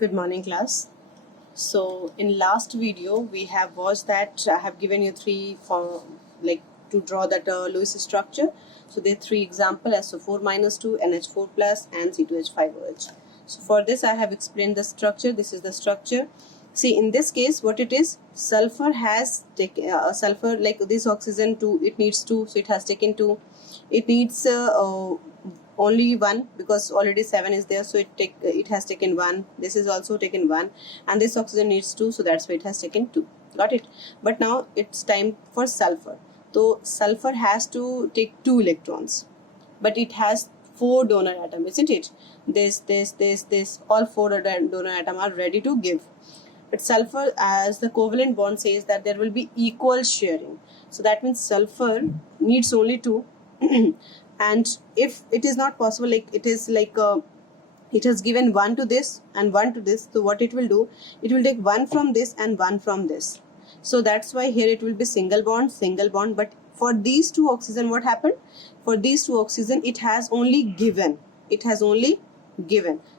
Good morning, class. So in last video we have watched that I have given you three for to draw that Lewis structure. So there are three examples: SO4 minus 2, NH4 plus, and C2H5OH. So for this I have explained the structure. This is the structure. See, in this case what it is, sulfur has taken sulfur, like this oxygen 2, it needs 2, so it has taken 2. It needs only 1 because already 7 is there, so it has taken 1. This is also taken 1, and this oxygen needs 2, so that's why it has taken 2. Got it? But now it's time for sulfur. So sulfur has to take 2 electrons, but it has 4 donor atoms, isn't it? This, all 4 donor atoms are ready to give. But sulfur, as the covalent bond says, that there will be equal sharing. So that means sulfur needs only 2. And if it is not possible, like it is like it has given 1 to this and 1 to this, so what it will do, it will take 1 from this and 1 from this. So that's why here it will be single bond. But for these 2 oxygen, what happened? For these 2 oxygen, it has only given.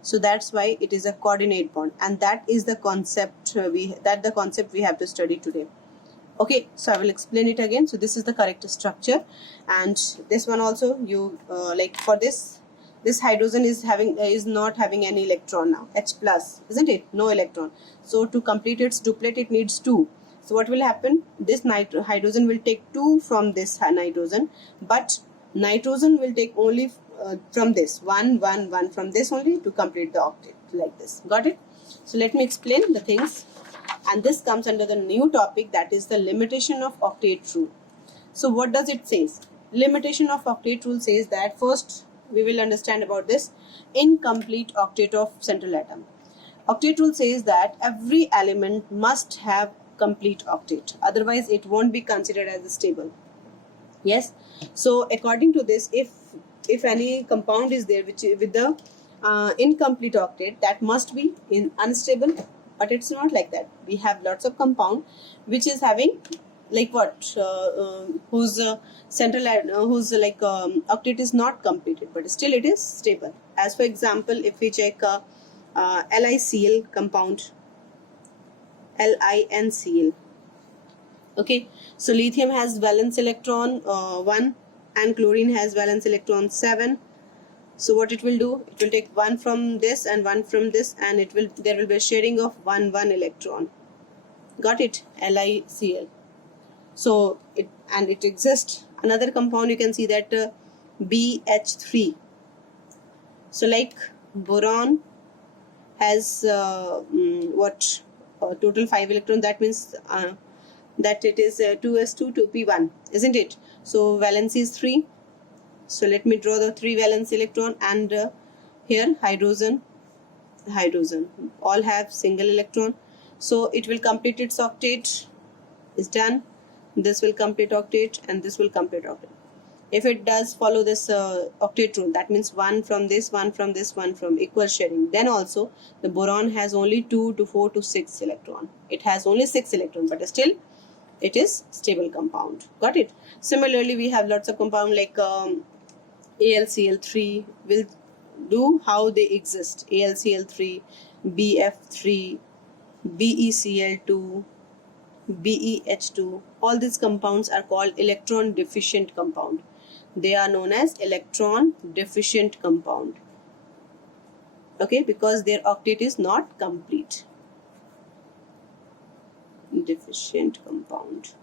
So that's why it is a coordinate bond, and that is the concept we have to study today. Okay, so I will explain it again. So this is the correct structure, and this one also, you for this hydrogen is not having any electron now, H plus, isn't it? No electron. So to complete its duplet, it needs 2. So what will happen? This hydrogen will take 2 from this nitrogen, but nitrogen will take only from this 1 from this only to complete the octet, like this. Got it? So let me explain the things. And this comes under the new topic, that is the limitation of octet rule. So what does it say? Limitation of octet rule says that, first we will understand about this incomplete octet of central atom. Octet rule says that every element must have complete octet, otherwise it won't be considered as stable. Yes. So according to this, if any compound is there which with the incomplete octet, that must be unstable. But it's not like that. We have lots of compound which is having whose central whose octet is not completed, but still it is stable. As for example, if we check LiCl compound, LiNCl. Okay, so lithium has valence electron 1, and chlorine has valence electron 7. So what it will do, it will take 1 from this and 1 from this, and there will be a sharing of 1 electron. Got it? LiCl. So it exists another compound, you can see that BH3. So like boron has total 5 electrons. That means that it is 2s2 2p1, isn't it? So valence is 3. So let me draw the 3 valence electron, and here hydrogen all have single electron. So it will complete its octet. Is done. This will complete octet, and this will complete octet. If it does follow this octet rule, that means 1 from this, 1 from this, 1 from equal sharing, then also the boron has only 2 to 4 to 6 electron. It has only 6 electron, but still it is stable compound. Got it? Similarly, we have lots of compound like AlCl3 will do how they exist. AlCl3, BF3, BeCl2, BeH2. All these compounds are called electron deficient compound. They are known as electron deficient compound. Okay, because their octet is not complete. Deficient compound.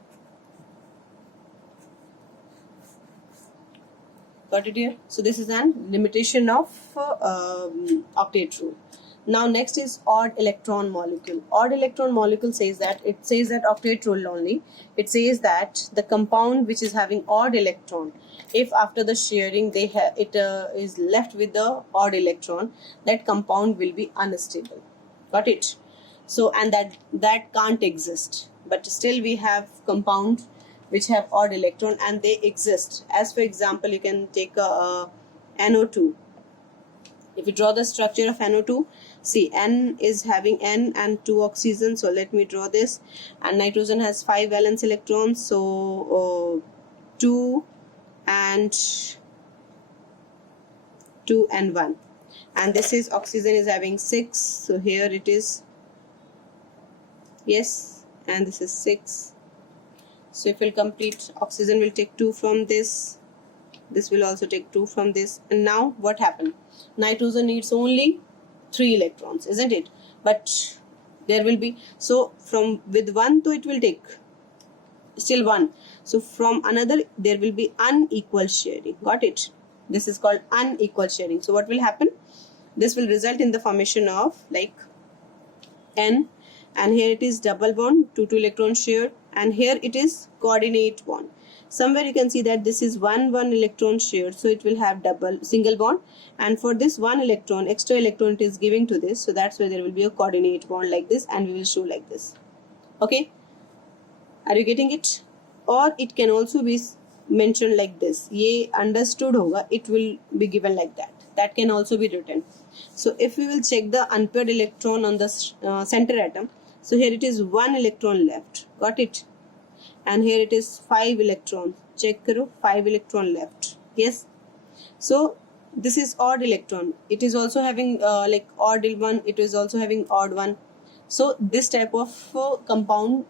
Got it here? So this is an limitation of octet rule. Now next is odd electron molecule. Odd electron molecule says that octet rule only. It says that the compound which is having odd electron, if after the sharing it is left with the odd electron, that compound will be unstable. Got it? So, and that can't exist. But still we have compound which have odd electron, and they exist. As for example, you can take NO2. If you draw the structure of NO2, see, N is having N and 2 oxygen. So let me draw this. And nitrogen has 5 valence electrons. So 2 and 1. and this is oxygen is having 6, so here it is, yes, and this is 6. So if we'll complete, oxygen will take 2 from this will also take 2 from this, and now what happened? Nitrogen needs only 3 electrons, isn't it? But there will be, so from with 1 to it will take still 1, so from another there will be unequal sharing. Got it? This is called unequal sharing. So what will happen? This will result in the formation of like N, and here it is double bond, 2 electron shared, and here it is coordinate bond. Somewhere you can see that this is 1 electron shared, so it will have double single bond, and for this 1 electron, extra electron it is giving to this, so that's why there will be a coordinate bond like this, and we will show like this. Okay, are you getting it? Or it can also be mentioned like this, ye understood hoga, it will be given like that. That can also be written. So if we will check the unpaired electron on the center atom, so here it is 1 electron left. Got it? And here it is 5 electron. Check karo, 5 electron left. Yes. So this is odd electron. It is also having like odd one. It is also having odd one. So this type of compound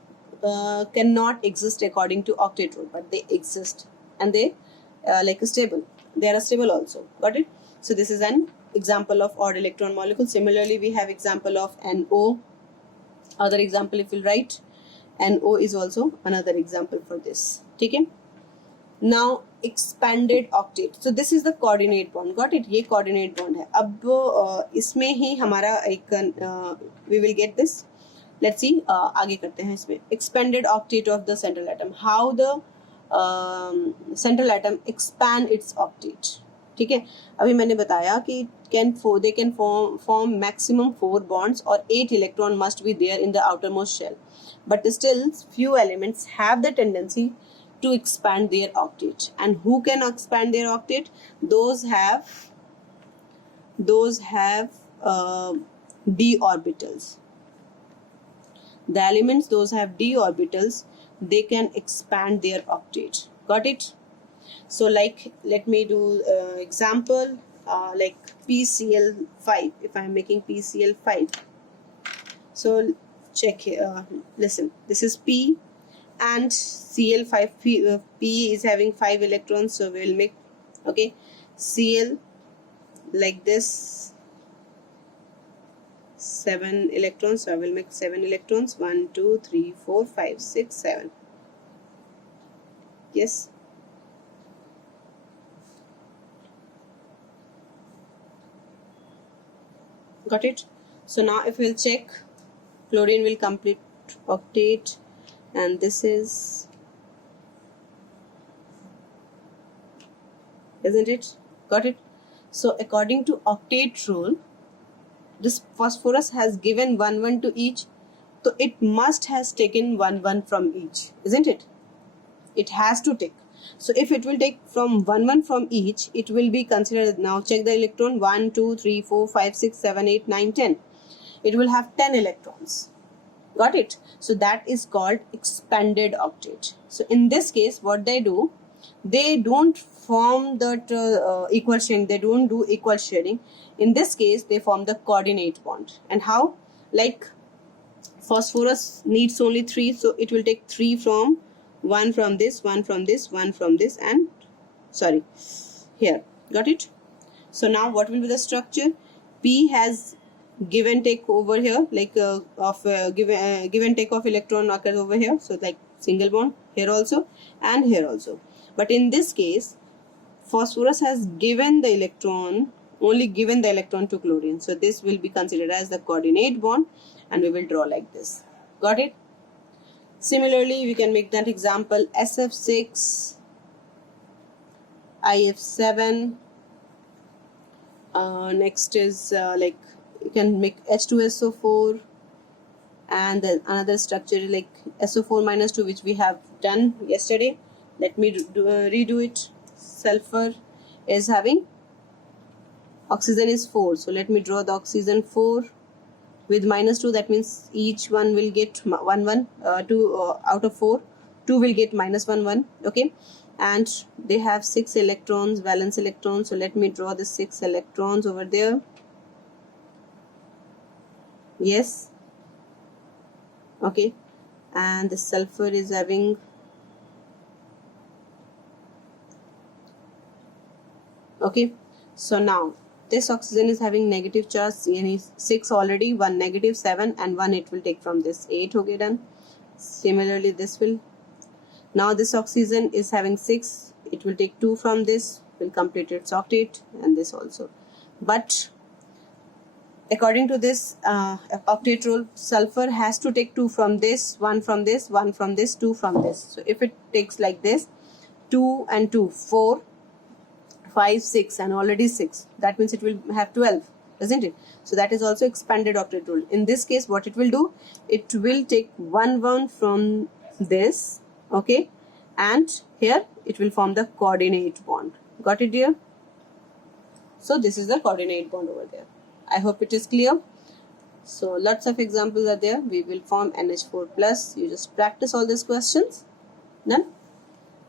cannot exist according to octet rule, but they exist, and they like stable. They are stable also. Got it? So this is an example of odd electron molecule. Similarly, we have example of NO. Other example, if we write, NO is also another example for this. Okay. Now expanded octet. So this is the coordinate bond. Got it? ये coordinate bond है. अब इसमें ही हमारा एक we will get this. Let's see. आगे करते हैं इसमें. Expanded octet of the central atom. How the central atom expand its octet. ठीक है. अभी मैंने बताया कि they can form maximum 4 bonds or 8 electron must be there in the outermost shell. But still, few elements have the tendency to expand their octet. And who can expand their octet? Those have d orbitals. The elements those have d orbitals, they can expand their octet. Got it? So like, let me do example like PCl5. If I am making PCl5, so check here, listen, this is P and Cl5, P is having 5 electrons, so we will make, okay, Cl like this, 7 electrons, so I will make 7 electrons, 1 2 3 4 5 6 7. Yes. Got it? So now if we'll check, chlorine will complete octet, and this is, isn't it? Got it? So according to octet rule, this phosphorus has given 1 1 to each, so it must has taken 1 1 from each, isn't it? It has to take. So if it will take from 1 1 from each, it will be considered. Now check the electron, 1 2 3 4 5 6 7 8 9 10. It will have 10 electrons. Got it? So that is called expanded octet. So in this case, what they do, they don't form that equal sharing. They don't do equal sharing. In this case, they form the coordinate bond. And how? Like phosphorus needs only 3, so it will take 3 from 1 from this, 1 from this, 1 from this, and sorry, here. Got it? So now what will be the structure? P has give and take over here, like give and take of electron occurs over here, so like single bond here also and here also. But in this case, phosphorus has given the electron, only given the electron to chlorine, so this will be considered as the coordinate bond, and we will draw like this. Got it? Similarly, we can make that example SF6, IF7. Next is like you can make H2SO4, and then another structure like SO4 minus 2, which we have done yesterday. Let me redo it. Sulfur is having, oxygen is 4, so let me draw the oxygen 4 with minus 2. That means each one will get 1 1, 2 out of 4, 2 will get minus 1 1. Okay, and they have 6 electrons, valence electrons, so let me draw the 6 electrons over there. Yes. Okay, and the sulfur is having okay. So now this oxygen is having negative charge, yani 6 already, 1 negative 7 and 1 it will take from this, 8 okay done. Similarly this will, now this oxygen is having 6, it will take 2 from this, will complete its octet, and this also. But according to this octet rule, sulfur has to take 2 from this, 1 from this, 1 from this, 2 from this. So if it takes like this, 2 and 2, 4, 5, 6 and already 6, that means it will have 12, isn't it? So that is also expanded octet rule. In this case what it will do, it will take 1 from this, okay, and here it will form the coordinate bond. Got it, dear? So this is the coordinate bond over there. I hope it is clear. So lots of examples are there. We will form NH4 plus. You just practice all these questions. Done?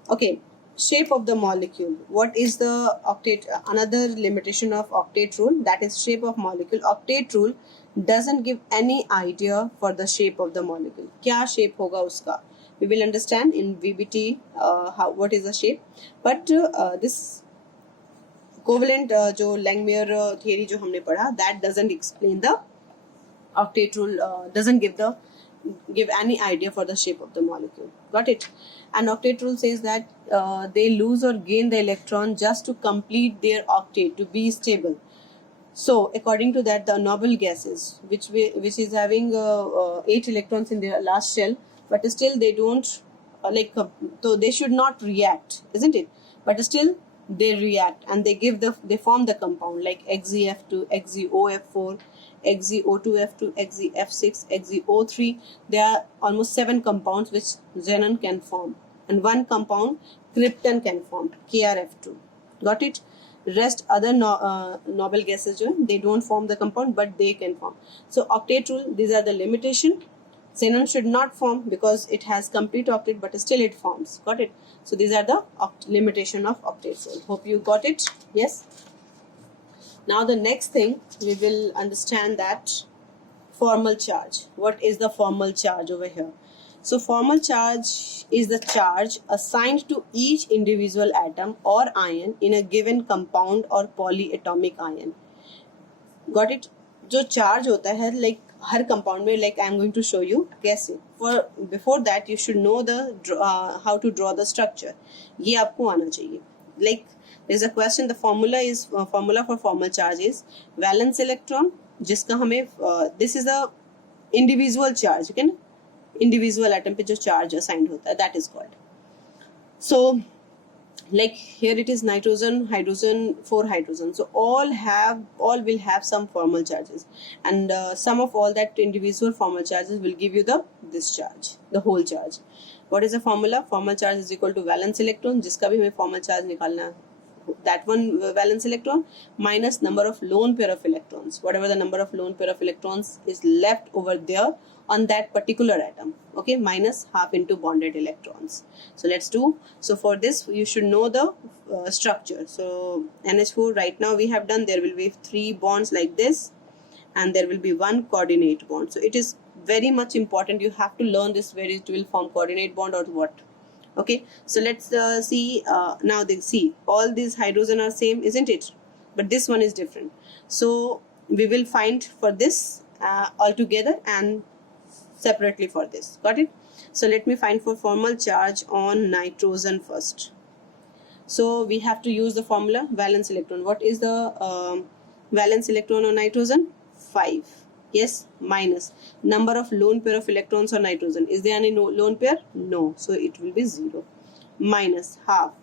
Okay. Shape of the molecule. What is the octet? Another limitation of octet rule, that is shape of molecule. Octet rule doesn't give any idea for the shape of the molecule. क्या shape होगा उसका? We will understand in VBT what is the shape. But this covalent जो Langmuir theory जो हमने पढ़ा, that doesn't explain the octet rule, doesn't give any idea for the shape of the molecule. Got it? And octet rule says that they lose or gain the electron just to complete their octet, to be stable. So according to that, the noble gases, which is having 8 electrons in their last shell, but still they don't so they should not react, isn't it? But still they react and they form the compound like XeF2, XeOF4, XeO2F2, XeF6, XeO3. There are almost 7 compounds which xenon can form, and 1 compound krypton can form, KrF2. Got it? Rest other noble gases, they don't form the compound, but they can form. So octet rule, these are the limitation. Xenon should not form because it has complete octet, but still it forms. Got it? So these are the limitation of octet rule. Hope you got it. Yes. Now the next thing we will understand that formal charge. What is the formal charge over here? So formal charge is the charge assigned to each individual atom or ion in a given compound or polyatomic ion. Got it? जो charge होता है like हर compound में, like I am going to show you कैसे. For before that you should know the how to draw the structure. ये आपको आना चाहिए. Like there is a question. The formula for formal charge is valence electron, जिसका हमें this is a individual charge, okay? Individual atom पे जो charge assigned होता है, that is called. So like here it is nitrogen, hydrogen, 4 hydrogen. So all will have some formal charges, and sum of all that individual formal charges will give you this charge, the whole charge. What is the formula? Formal charge is equal to valence electron, जिसका भी हमें formal charge निकालना है, that one valence electron minus number of lone pair of electrons, whatever the number of lone pair of electrons is left over there on that particular atom, okay, minus half into bonded electrons. So let's do. So for this you should know the structure. So NH4 right now we have done, there will be 3 bonds like this, and there will be 1 coordinate bond. So it is very much important, you have to learn this, where it will form coordinate bond or what. Okay, so let's see now. They see all these hydrogen are same, isn't it? But this one is different. So we will find for this all together and separately for this. Got it? So let me find for formal charge on nitrogen first. So we have to use the formula valence electron. What is the valence electron on nitrogen? 5. Yes, minus number of lone pair of electrons on nitrogen. Is there any lone pair? No. So it will be 0. Minus half.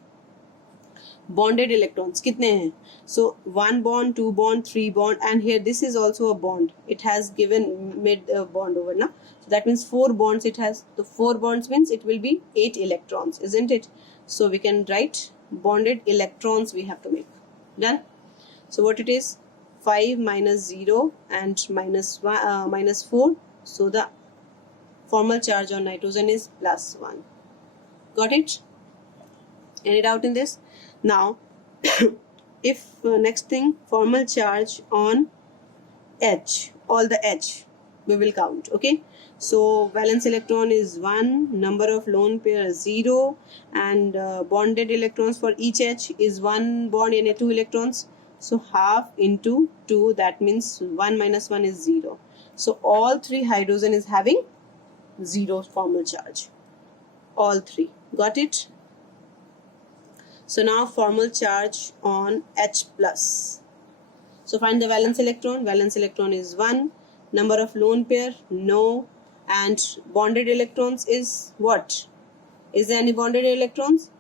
Bonded electrons कितने हैं? So 1 bond, 2 bond, 3 bond, and here this is also a bond. It has made a bond over now. So that means 4 bonds it has. The 4 bonds means it will be 8 electrons, isn't it? So we can write bonded electrons we have to make. Done? So what it is? 5 minus 0 and minus 4. So the formal charge on nitrogen is plus 1. Got it? Any doubt in this? Now, if next thing, formal charge on H, all the H. we will count. Okay, so valence electron is 1, number of lone pair is 0, and bonded electrons for each H is 1 bond in a 2 electrons. So half into 2, that means 1 minus 1 is 0. So all 3 hydrogen is having 0 formal charge. All 3. Got it? So now formal charge on H plus. So find the valence electron. Valence electron is 1. Number of lone pair? No. And bonded electrons is what? Is there any bonded electrons?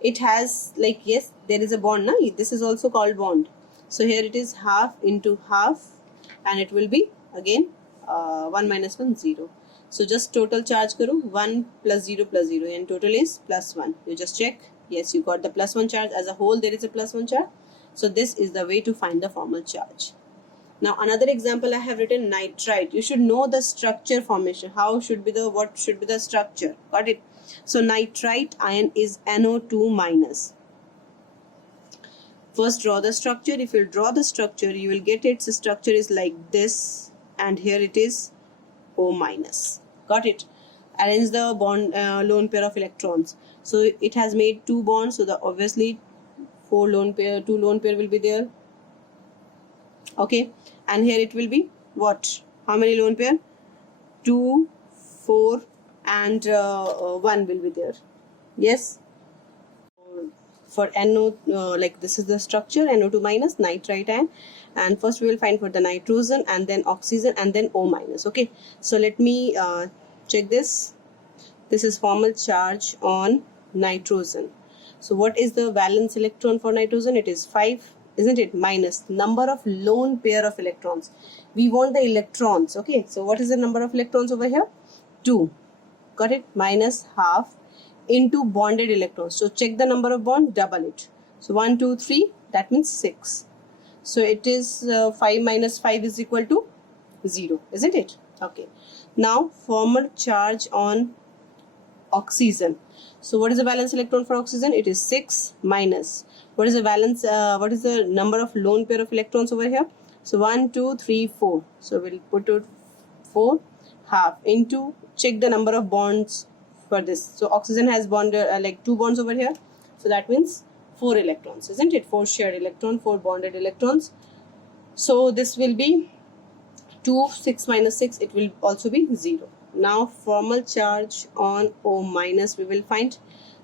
It has, like, yes, there is a bond. No? This is also called bond. So here it is half into half, and it will be again 1 minus 1, 0. So just total charge karo, 1 plus 0 plus 0, and total is plus 1. You just check. Yes, you got the plus 1 charge. As a whole, there is a plus 1 charge. So this is the way to find the formal charge. Now another example I have written nitrite. You should know the structure formation. What should be the structure? Got it? So nitrite ion is NO2 minus. First draw the structure. If you draw the structure, you will get its structure is like this, and here it is O minus. Got it? Arrange the bond lone pair of electrons. So it has made 2 bonds, so the obviously 2 lone pair will be there. Okay, and here it will be what? How many lone pair? 2, 4, and 1 will be there. Yes. For NO, like this is the structure, NO2 minus, nitrite ion, and first we will find for the nitrogen, and then oxygen, and then O minus. Okay, so let me check this. This is formal charge on nitrogen. So what is the valence electron for nitrogen? It is 5, isn't it? Minus number of lone pair of electrons. We want the electrons. Okay, so what is the number of electrons over here? 2. Got it? Minus half into bonded electrons. So check the number of bond, double it. So 1, 2, 3, that means 6. So it is 5 minus 5 is equal to 0, isn't it? Okay. Now formal charge on oxygen. So what is the valence electron for oxygen? It is 6 minus. What is the valence? What is the number of lone pair of electrons over here? So 1, 2, 3, 4. So we'll put it 4 half into, check the number of bonds for this. So oxygen has bond like 2 bonds over here. So that means 4 electrons, isn't it? 4 shared electron, 4 bonded electrons. So this will be 2, 6 minus 6. It will also be 0. Now formal charge on O minus we will find.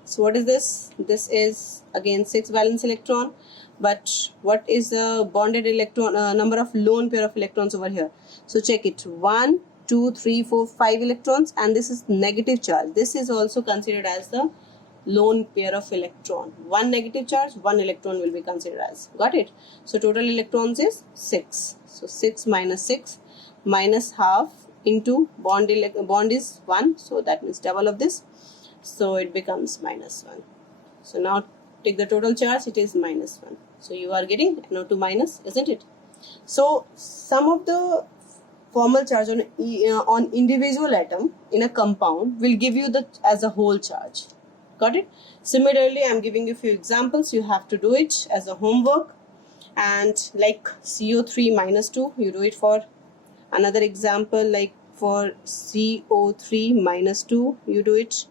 So what is this? This is again 6 valence electron. But what is the bonded electron number of lone pair of electrons over here? So check it. 1, 2, 3, 4, 5 electrons, and this is negative charge. This is also considered as the lone pair of electron. 1 negative charge, 1 electron will be considered as. Got it? So total electrons is 6. So 6 minus 6 minus half into bond is 1. So that means double of this. So it becomes minus 1. So now take the total charge. It is minus 1. So you are getting NO2 minus, isn't it? So some of the formal charge on individual atom in a compound will give you the as a whole charge. Got it? Similarly, I am giving you a few examples. You have to do it as a homework. And like CO3 minus 2, you do it for another example. Like for CO3 minus 2, you do it.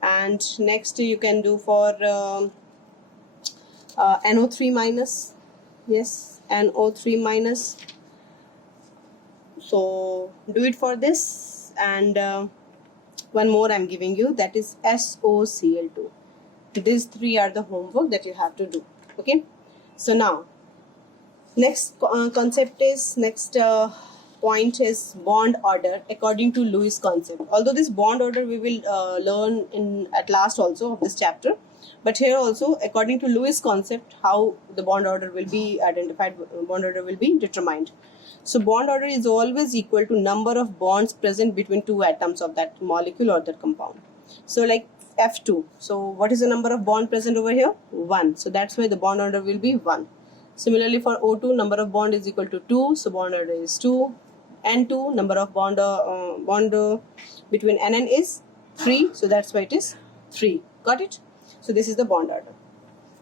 And next you can do for NO3 minus. Yes, NO3 minus. So do it for this. And one more I'm giving you, that is SOCl2. These 3 are the homework that you have to do. Okay. So now next concept is point is bond order according to Lewis concept. Although this bond order we will learn in at last also of this chapter, but here also according to Lewis concept how the bond order will be identified, bond order will be determined. So bond order is always equal to number of bonds present between 2 atoms of that molecule or that compound. So like F2. So what is the number of bond present over here? 1. So that's why the bond order will be 1. Similarly for O2, number of bond is equal to 2. So bond order is 2. N2, number of bond between NN is 3. So that's why it is 3. Got it? So this is the bond order.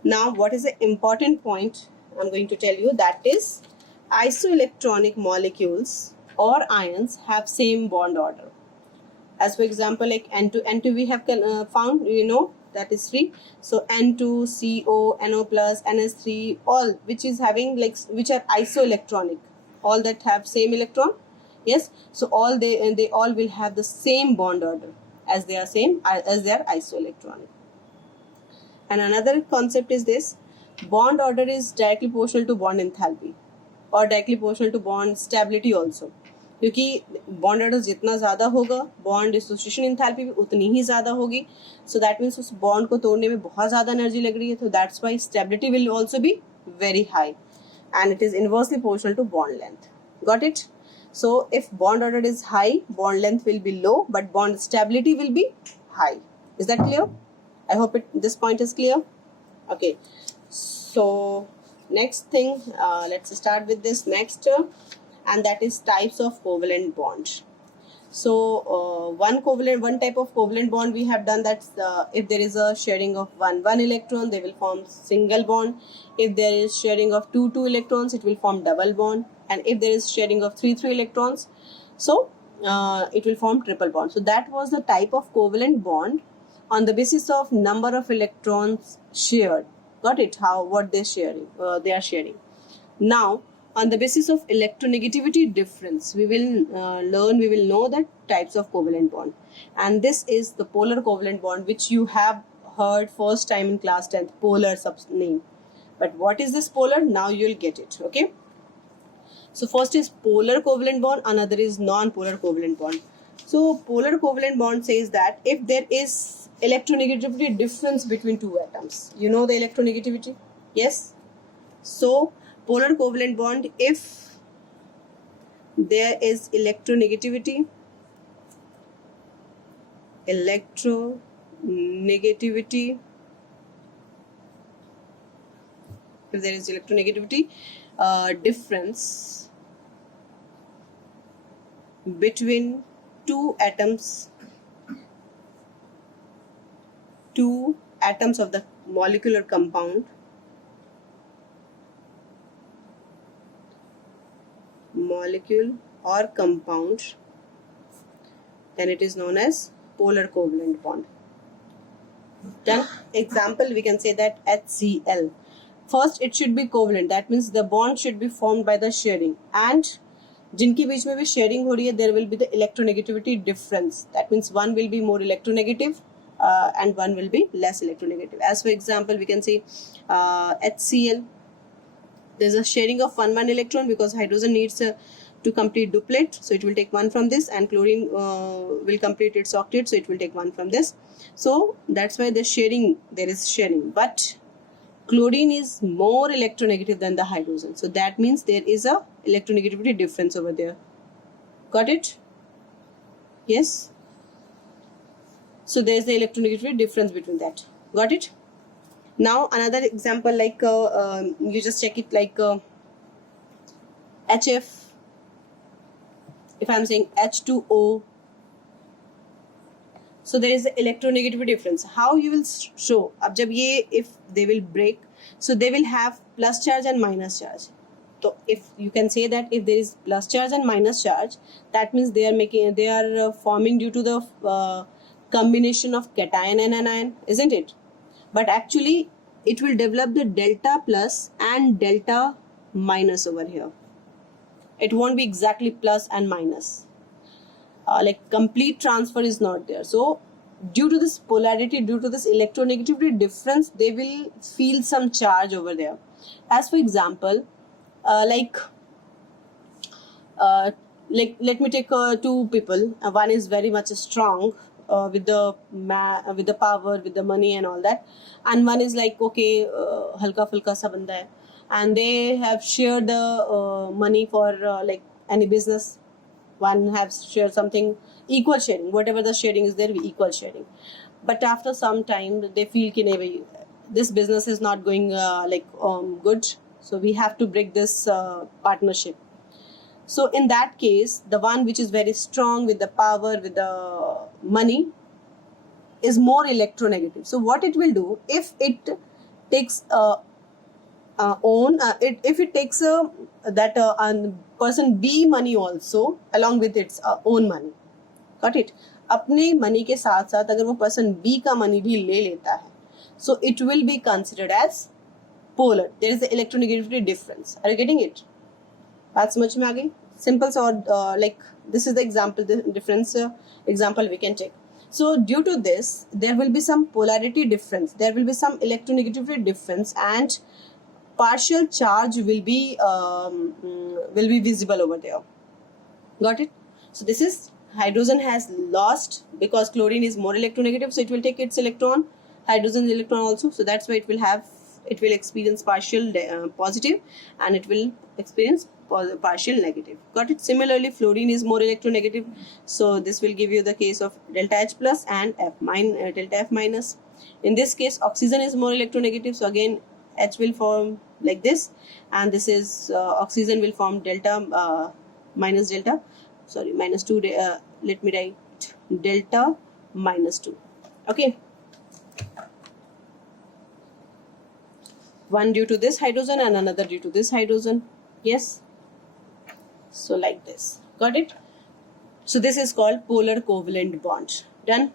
Now what is the important point I'm going to tell you, that is isoelectronic molecules or ions have same bond order. As for example, like N2 we have found, that is 3. So N2, CO, NO plus, NS3, all which is having which are isoelectronic, all that have same electron. Yes, so all they all will have the same bond order as they are isoelectronic. And another concept is this: bond order is directly proportional to bond enthalpy or directly proportional to bond stability also. क्योंकि bond order जितना ज़्यादा होगा bond dissociation enthalpy भी उतनी ही ज़्यादा होगी. So that means उस bond को तोड़ने में बहुत ज़्यादा एनर्जी लग रही है, तो that's why stability will also be very high and it is inversely proportional to bond length. Got it? So if bond order is high, bond length will be low, but bond stability will be high. Is that clear? I hope this point is clear. Okay. So next thing, let's start with this next, and that is types of covalent bonds. So one type of covalent bond we have done, that's if there is a sharing of one electron, they will form single bond. If there is sharing of two electrons, it will form double bond. And if there is sharing of three electrons, so it will form triple bond. So that was the type of covalent bond on the basis of number of electrons shared. Got it? What they are sharing. Now, on the basis of electronegativity difference, we will know that types of covalent bond. And this is the polar covalent bond, which you have heard first time in class 10th, polar name. But what is this polar? Now you will get it. Okay. So first is polar covalent bond, another is non-polar covalent bond. So polar covalent bond says that if there is electronegativity difference between two atoms, you know the electronegativity? Yes. So polar covalent bond, if there is electronegativity, if there is electronegativity difference between two atoms of the molecular compound, molecule or compound, then it is known as polar covalent bond. Then example, we can say that HCl. First, it should be covalent. That means the bond should be formed by the sharing. And जिनकी बीच में भी sharing हो रही है, there will be the electronegativity difference. That means one will be more electronegative and one will be less electronegative. As for example, we can say HCl. There's a sharing of one electron because hydrogen needs to complete duplet, so it will take one from this, and chlorine will complete its octet, so it will take one from this. So that's why there is sharing, but chlorine is more electronegative than the hydrogen, so that means there is a electronegativity difference over there. Got it? Yes. So there is the electronegativity difference between that. Got it? Now another example, like you just check it, like HF. If I am saying H2O, so there is the electronegativity difference. How you will show? अब जब ये, if they will break, so they will have plus charge and minus charge. So if you can say that if there is plus charge and minus charge, that means they are forming due to the combination of cation and anion, isn't it? But actually it will develop the delta plus and delta minus over here. It won't be exactly plus and minus. Like complete transfer is not there. So due to this polarity, due to this electronegativity difference, they will feel some charge over there. As for example, let me take two people. One is very much strong with the power, with the money and all that, and one is like okay, halka fulka sa banda hai, and they have shared the money for like any business. One has shared something, equal sharing, whatever the sharing is there, equal sharing. But after some time they feel ki this business is not going good, so we have to break this partnership. So in that case, the one which is very strong with the power, with the money, is more electronegative. So what it will do, if it takes if it takes that person B money also along with its own money. Got it? अपने money के साथ साथ अगर वो person B का money भी ले लेता है, so it will be considered as polar. There is the electronegativity difference. Are you getting it? बात समझ में आ गई? Simple or like this is the example, the difference example we can take. So due to this, there will be some polarity difference. There will be some electronegativity difference, and partial charge will be visible over there. Got it? So this is hydrogen has lost because chlorine is more electronegative, so it will take its electron, hydrogen's electron also. So that's why it will experience partial positive, and it will experience partial negative. Got it? Similarly, fluorine is more electronegative, so this will give you the case of delta H plus and delta F minus. In this case, oxygen is more electronegative, so again H will form like this, and this is oxygen will form delta minus delta, sorry, minus 2, let me write delta minus 2. Okay, one due to this hydrogen and another due to this hydrogen. Yes, so like this. Got it? So this is called polar covalent bond. Done?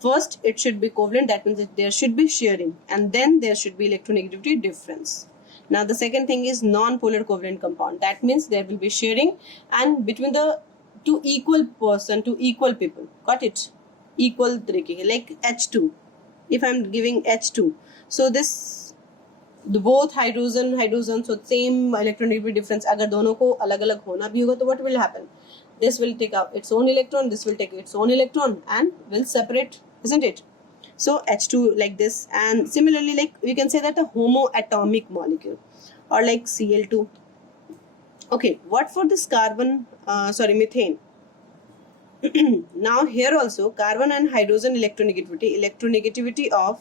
First it should be covalent, that means that there should be shearing, and then there should be electronegativity difference. Now the second thing is non-polar covalent compound. That means there will be shearing, and between the two equal person, two equal people. Got it? Equal तरीके, like H2. If I am giving H2, so this both hydrogen, so same electronegativity difference. अगर दोनों को अलग-अलग होना भी होगा तो what will happen? This will take out its own electron, this will take its own electron, and will separate, isn't it? So H2 like this, and similarly, like we can say that a homoatomic molecule, or like Cl2. Okay, what for this carbon? Methane. Now here also carbon and hydrogen electronegativity of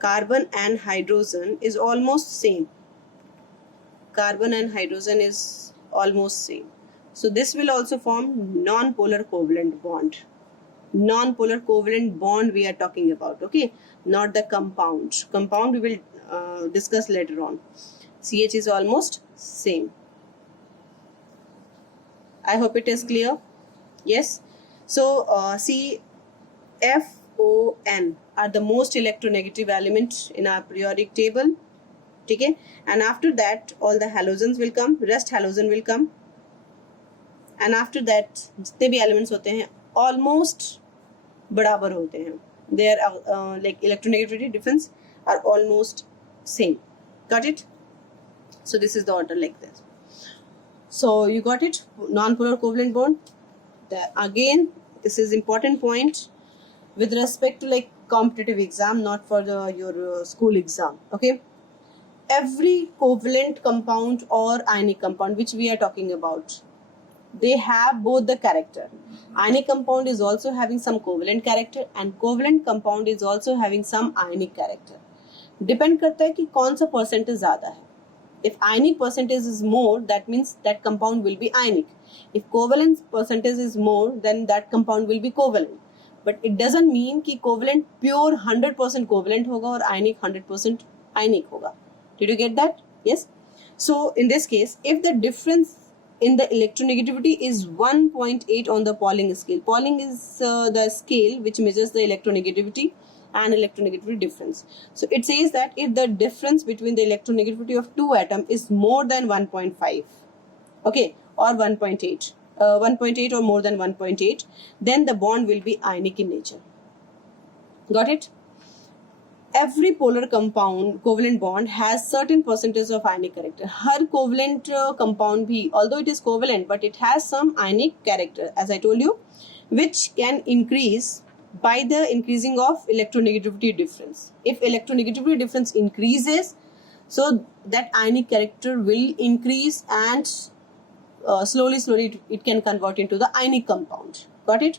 carbon and hydrogen is almost same. Carbon and hydrogen is almost same. So this will also form non-polar covalent bond. Non-polar covalent bond we are talking about, okay, not the compound. Compound we will discuss later on. CH is almost same. I hope it is clear. Yes. So CFON are the most electronegative element in our periodic table. Okay, and after that all the halogens will come, rest halogen will come, and after that जितने भी elements होते हैं almost बराबर होते हैं. Their like electronegativity difference are almost same. Got it? So this is the order like this. So you got it? Non-polar covalent bond. Again, this is important point with respect to like competitive exam, not for your school exam. Okay. Every covalent compound or ionic compound which we are talking about, they have both the character. Ionic compound is also having some covalent character, and covalent compound is also having some ionic character. Depend करता है कि कौन सा percentage ज़्यादा है. If ionic percentage is more, that means that compound will be ionic. If covalent percentage is more, then that compound will be covalent. But it doesn't mean कि covalent pure 100% covalent होगा और ionic 100% ionic होगा. Did you get that? Yes. So in this case, if the difference in the electronegativity is 1.8 on the Pauling scale. Pauling is the scale which measures the electronegativity and electronegativity difference. So it says that if the difference between the electronegativity of two atoms is more than 1.5, okay, or 1.8, 1.8 or more than 1.8, then the bond will be ionic in nature. Got it? Every polar compound covalent bond has certain percentage of ionic character. Her covalent compound भी, although it is covalent, but it has some ionic character, as I told you, which can increase by the increasing of electronegativity difference. If electronegativity difference increases, so that ionic character will increase, and slowly it can convert into the ionic compound. Got it?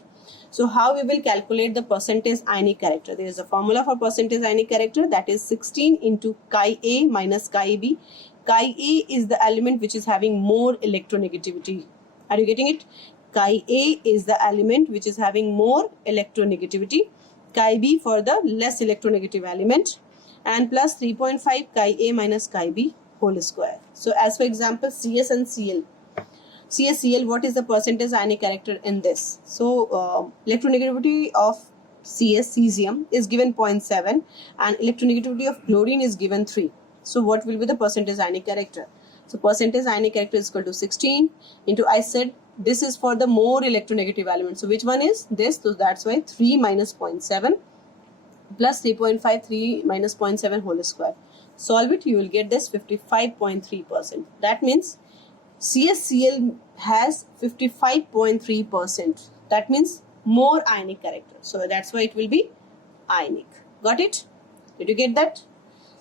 So how we will calculate the percentage ionic character? There is a formula for percentage ionic character, that is 16 into chi A minus chi B. Chi A is the element which is having more electronegativity. Are you getting it? Chi A is the element which is having more electronegativity. Chi B for the less electronegative element. and plus 3.5 chi A minus chi B whole square. So as for example, CS and Cl. CSCl, what is the percentage ionic character in this? So electronegativity of cesium is given 0.7 and electronegativity of chlorine is given 3. So what will be the percentage ionic character? So percentage ionic character is equal to 16 into, I said this is for the more electronegative element. So which one is this? So that's why 3 minus 0.7 plus 3.5, 3 minus 0.7 whole square. Solve it, you will get this 55.3%. That means CSCl has 55.3%. That means more ionic character. So that's why it will be ionic. Got it? Did you get that?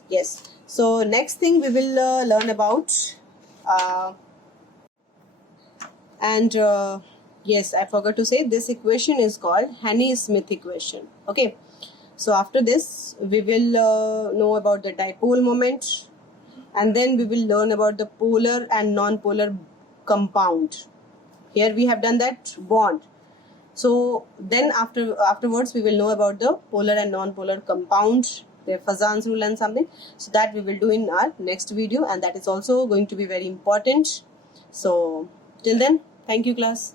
Yes. So next thing we will learn about yes, I forgot to say this equation is called Haney-Smith equation. Okay. So after this we will know about the dipole moment, and then we will learn about the polar and non-polar compound. Here we have done that bond. So then afterwards we will know about the polar and non-polar compound, their Fazan's rule and something. So that we will do in our next video, and that is also going to be very important. So till then, thank you class.